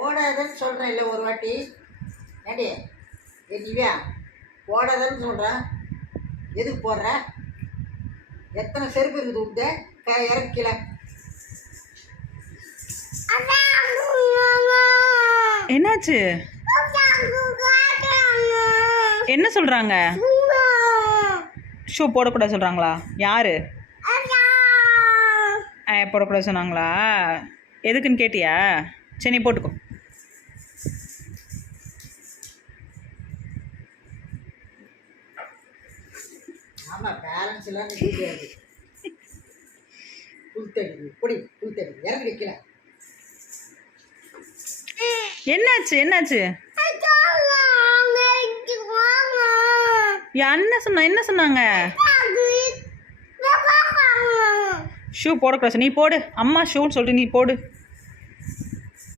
போடாதன்னு சொல்கிறேன் இல்லை ஒரு வாட்டி. ஏண்டி திவ்யா போடாதன்னு சொல்கிறேன், எதுக்கு போடுற? எத்தனை செருப்பு இருக்குது விட்டு இறக்கல. என்னாச்சு? என்ன சொல்கிறாங்க? ஷூ போடக்கூடாது சொல்கிறாங்களா? யார் போடக்கூடாது சொன்னாங்களா? எதுக்குன்னு கேட்டியா? சரி நீ போட்டுக்கோ. ஆமாம், பேலன்ஸ் எல்லாம் தெரியாது. புல்தடி பொடி புல்தடி இறங்கி வைக்கல. என்னாச்சு? என்னாச்சு? என்ன சொன்னாங்க? ஷூ போடக்கூடாது. நீ போடு, அம்மா ஷூன்னு சொல்லிட்டு நீ போடு.